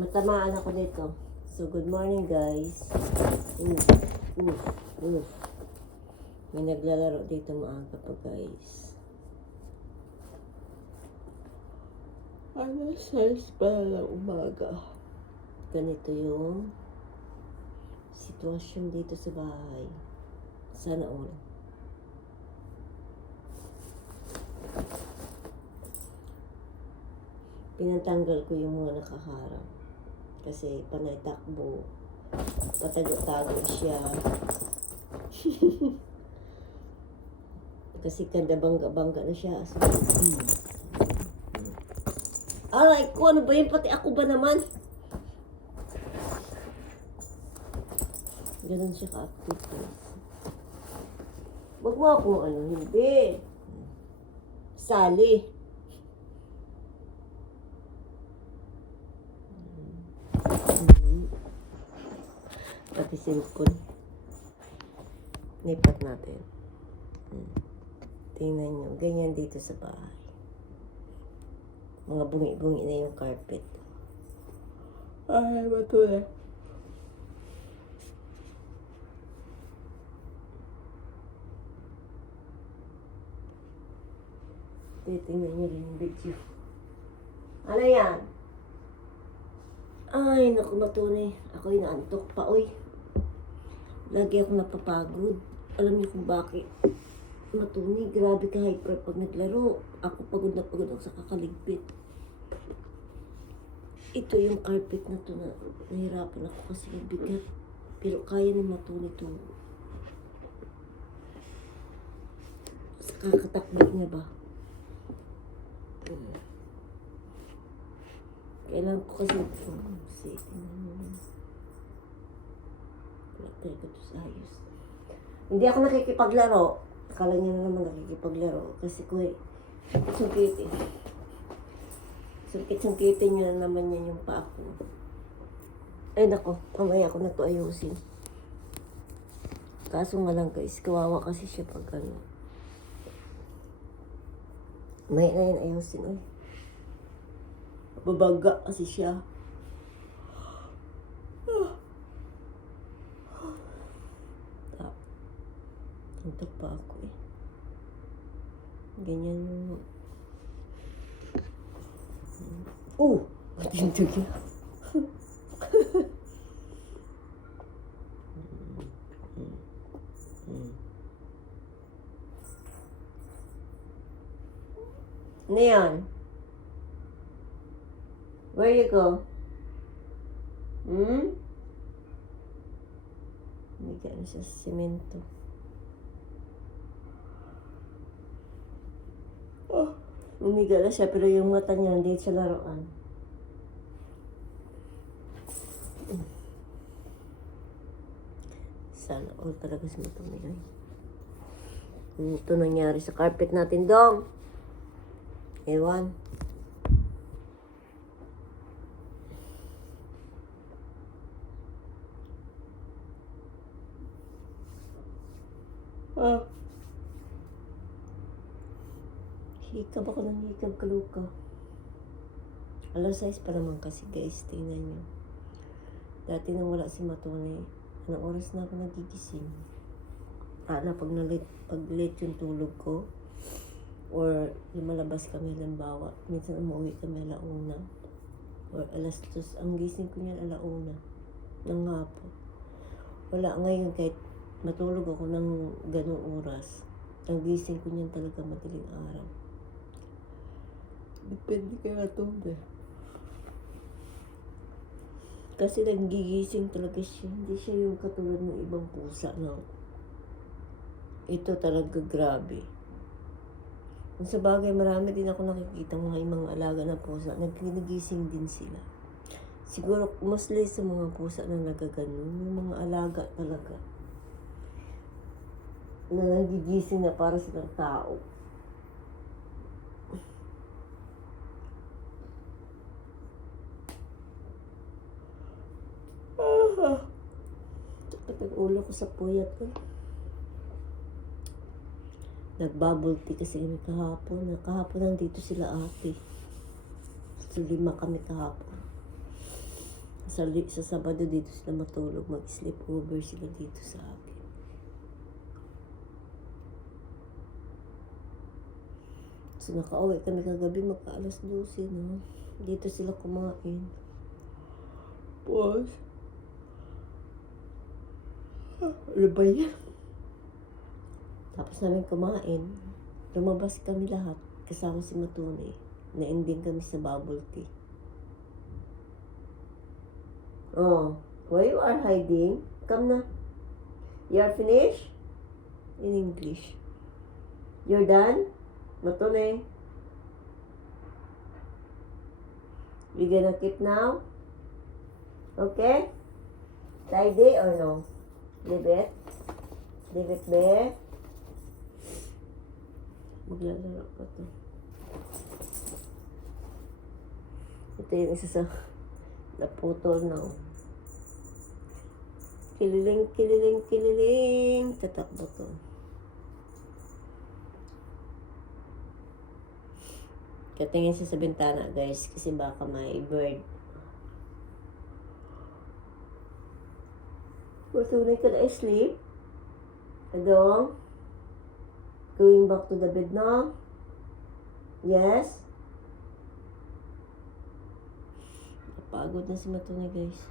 Matamaan ako dito. So, good morning, guys. Mm, mm, mm. May naglalaro dito maaga pa, guys. Ano size pa lang umaga? Ganito yung sitwasyon dito sa bahay. Sana all. Pinatanggal ko yung mga nakaharap. Kasi panay takbo. Patago-tago siya. Kasi kanda bangga-bangga na siya. So, mm. Alay ko, ano ba yun? Pati ako ba naman? Ganun siya ka-active. guys. Wag mo akong ano, hindi. Sali. Pati cellphone. Lipat natin. Hmm. Tingnan nyo. Ganyan dito sa bahay. Mga bungi-bungi na yung carpet. Ay, matulad. Titingnan nyo rin yung video. Ano yan? Ay, naku matunay. Ako'y naantok pa, oy. Lagi ako napapagod. Alam niyo kung bakit. Matunay, grabe ka hyper pag naglaro. Ako pagod na pagod ako sa kakaligpit. Ito yung carpet na to na nahirapan ako kasi yung bigat. Pero kaya ni matunay to. Sa kakatakbo niya ba? Kailangan ko kasi ito. Si, tingnan. Wala talaga ito sa ayos. Hindi ako nakikipaglaro. Akala niya na naman nakikipaglaro. Kasi ko eh, sungkitin. Sungkit-sungkitin niya na naman yan yung paa ko. Ay nako, mamaya ko na to ayusin. Kaso nga lang guys, kawawa kasi siya pag ano. May na yun ayusin eh. Babaga kasi siya. Matindog yan. Ano yan? Where you go? Hmm? Bigyan na siya sa simento. Oh, umiga na siya pero yung mata niya hindi sa. Sana all talaga sa mata nila. Ano ito nangyari sa carpet natin, Dong? Ewan. Ah. Hikab ako ng hikab kaluka. Alas 6 pa naman kasi guys, tingnan nyo. Dati nang wala si Matunay, anong oras na ako nagigising? Ala, pag, nalit, pag late yung tulog ko, or lumalabas kami halimbawa, minsan umuwi kami alauna, or alas 2, ang gising ko niyan alauna, ng hapon. Wala ngayon kahit matulog ako ng ganong oras, ang gising ko niyan talaga madaling araw. Depende kay Matunay. Kasi nagigising talaga siya. Hindi siya yung katulad ng ibang pusa na ito talaga grabe. Sa bagay, marami din ako nakikita mga mga alaga na pusa. Nagigising din sila. Siguro, mostly sa mga pusa na nagaganon, yung mga alaga talaga. Na nagigising na para silang tao. Ah. Sakit ang ulo ko sa puyat ko. Nagbubble tea kasi kami kahapon. Kahapon nandito sila ate. So, lima kami kahapon. Sa, sa Sabado dito sila matulog. Mag-sleep over sila dito sa akin. So nakauwi kami kagabi magka alas 12 no. Dito sila kumain. Boss. Ano ba yan? Tapos namin kumain. Lumabas kami lahat. Kasama si Matune. Na-ending kami sa bubble tea. Oh, why you are hiding? Come na. You are finished? In English. You're done? Matune. You gonna keep now? Okay? Tidy or no? Leave it? Leave it there? Maglalaro pa to. Ito yung isa sa naputol na. Kililing, kililing, kililing. Tatakbo to. Katingin siya sa bintana, guys, kasi baka may bird. Matunay ka na sleep? Adong? Going back to the bed now? Yes? Napagod na si Matunay, guys.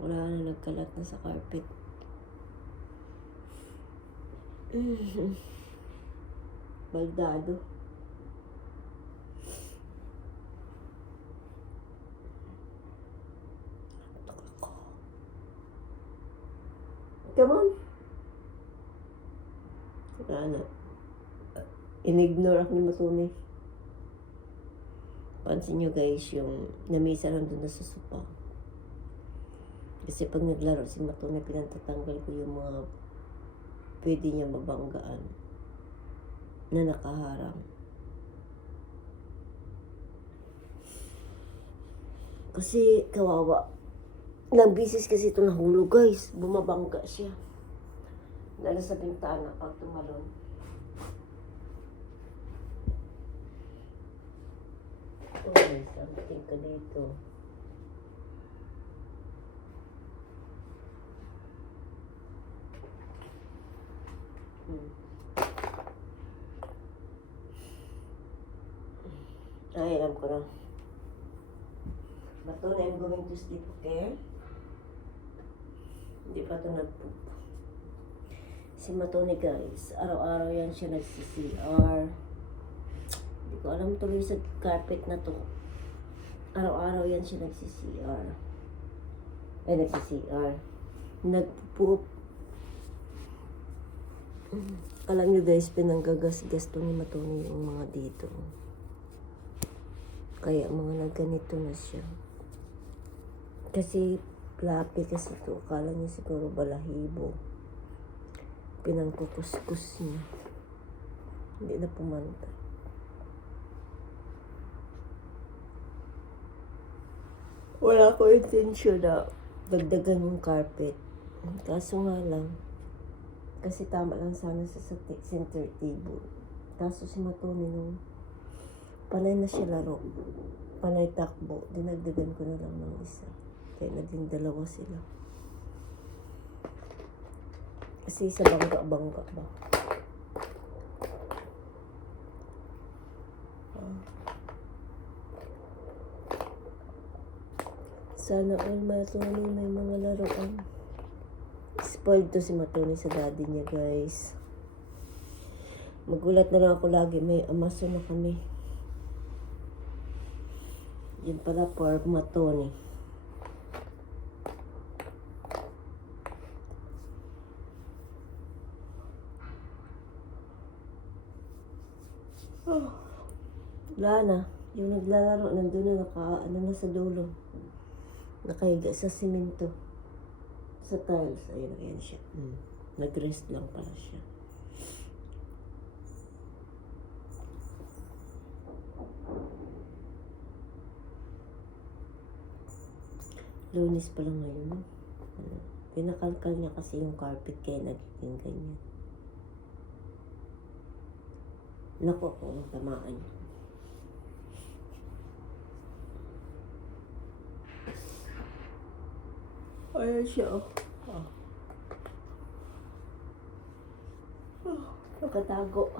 Wala na, nagkalat na sa carpet. Baldado. Come on. Na. In-ignore ako ni Matune. Pansin nyo guys, yung namisa lang doon na sa sopa. Kasi pag naglaro si Matune, pinantatanggal ko yung mga pwede niya mabanggaan na nakaharang. Kasi kawawa. Ilang bisis kasi ito nahulog guys. Bumabangga siya. Dala sa bintana pag tumalon. Oh, may something ka dito. Hmm. Ay, alam ko na. Bato na I'm going to sleep, okay? Hindi pa ito nagpoop. Si Matone guys, araw-araw yan siya nagsi-CR. Hindi ko alam tuloy sa carpet na to. Araw-araw yan siya nagsi-CR. Ay, nagsi-CR. Nagpoop. Alam niyo guys, pinanggagas-gas to ni Matone yung mga dito. Kaya mga nagganito na siya. Kasi Lapi kasi ito. Akala niya siguro balahibo. Pinangkukuskus niya. Hindi na pumanta. Wala ko intention na dagdagan yung carpet. Kaso nga lang, kasi tama lang sana sa, center table. Kaso si Matone nung panay na siya laro. Panay takbo. Dinagdagan ko na lang ng isa. Kaya naging dalawa sila. Kasi sa bangga-bangga ba? Ah. Sana all Matoni may mga laruan. Spoiled to si Matoni sa daddy niya, guys. Magulat na lang ako lagi. May Amazon na kami. Yan pala for Matoni. Oh. Wala na. Yung naglalaro, nandun na, naka, ano na sa dulo. Nakahiga sa simento. Sa tiles. Ayun, ayan siya. Mm. Nag-rest lang pala siya. Lunis pa lang ngayon. no? Ano, pinakalkal niya kasi yung carpet kaya nagiging ganyan. Naku, kung tamaan. Ayan siya, oh. Oh. Oh, nakatago.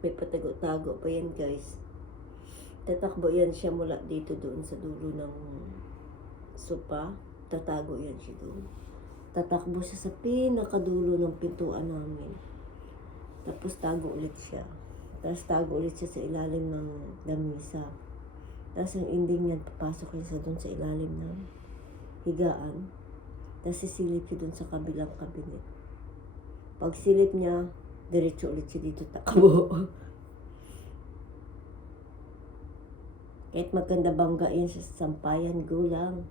May patago-tago pa yan, guys. Tatakbo yan siya mula dito doon sa dulo ng sopa. Tatago yan siya doon. Tatakbo siya sa pinakadulo ng pintuan namin. Tapos tago ulit siya. Tapos tago ulit siya sa ilalim ng lamisa. Tapos ang ending niyan, papasok siya sa doon sa ilalim ng higaan. Tapos sisilip siya doon sa kabilang kabinet. Pag silip niya, diretso ulit siya dito takbo. Kahit maganda banggain sa sampayan, go lang.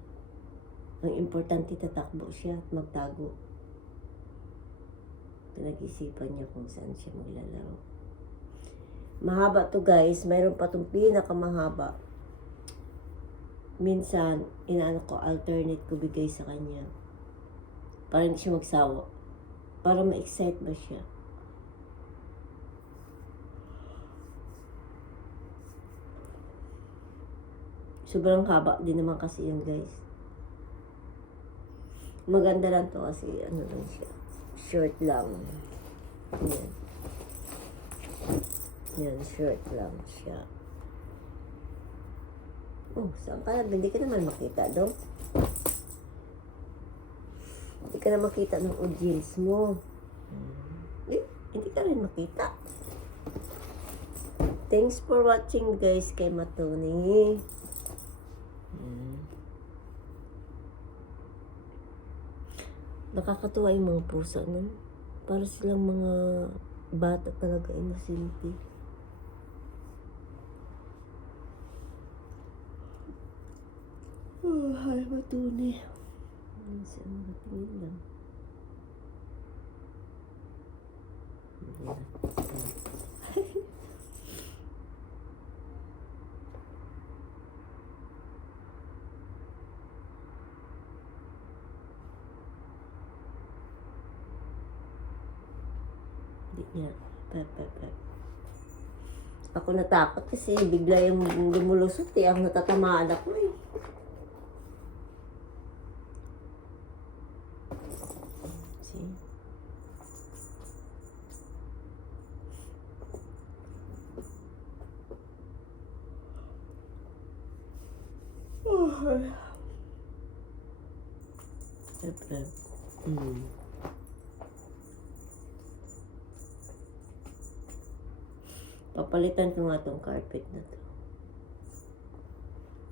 Ang importante tatakbo siya at magtago. Pinag-isipan niya kung saan siya maglalaro. Mahaba to guys. Mayroon pa itong pinakamahaba. Minsan, inaano ko, alternate ko bigay sa kanya. Para hindi siya magsawa. Para ma-excite ba siya. Sobrang haba din naman kasi yun guys. Maganda lang to kasi ano lang siya. Short lang. Yan. Yan, short lang siya. Oh, saan ka? Hindi ka naman makita doon. Hindi ka na makita ng audience mo. Eh, hindi ka rin makita. Thanks for watching guys kay Matoni. Hmm. Nakakatuwa yung mga pusa nun. Para silang mga bata talaga inosente. Oh, ay, matuni. Ano siya mga tingin lang. Hindi niya. Pep, pep, pep. Ako natakot kasi bigla yung lumulusot eh. Ang natatamaan ako eh. See? Oh. Pep, pep. Mm. Papalitan ko nga tong carpet na to.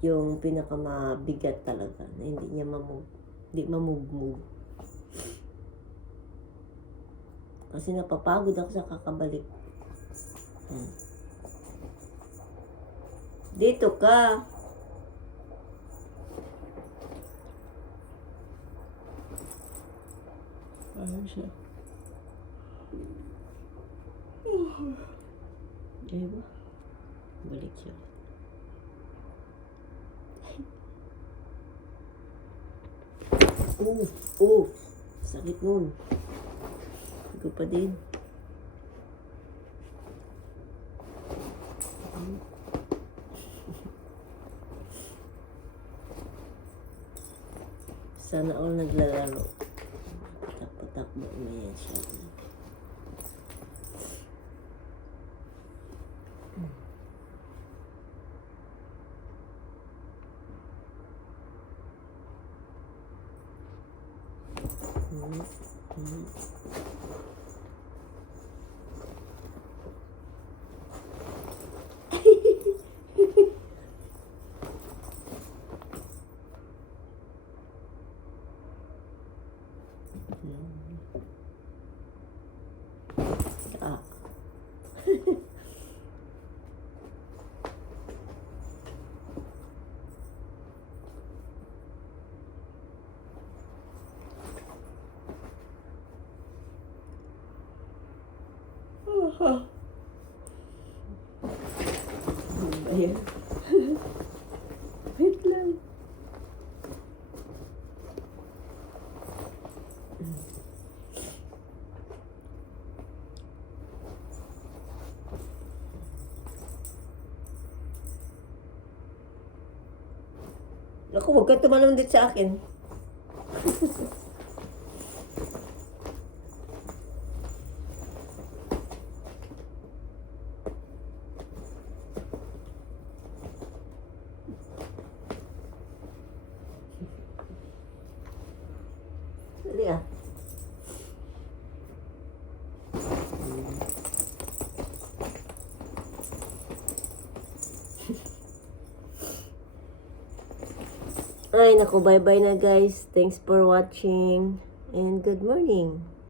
Yung pinakamabigat talaga na hindi niya mamove. Hindi mamove-move. Kasi napapagod ako sa kakabalik. Hmm. Dito ka. Ayun siya. Ay ba? Balik siya. Oh, oh, sakit nun. Ko pa din. Sana all naglalaro. Patak-patakbo na yan siya. Ayan. Wait lang. Naku, huwag kang tumalundit sa akin. Dali ah. Ay, naku, bye-bye na guys. Thanks for watching. And good morning.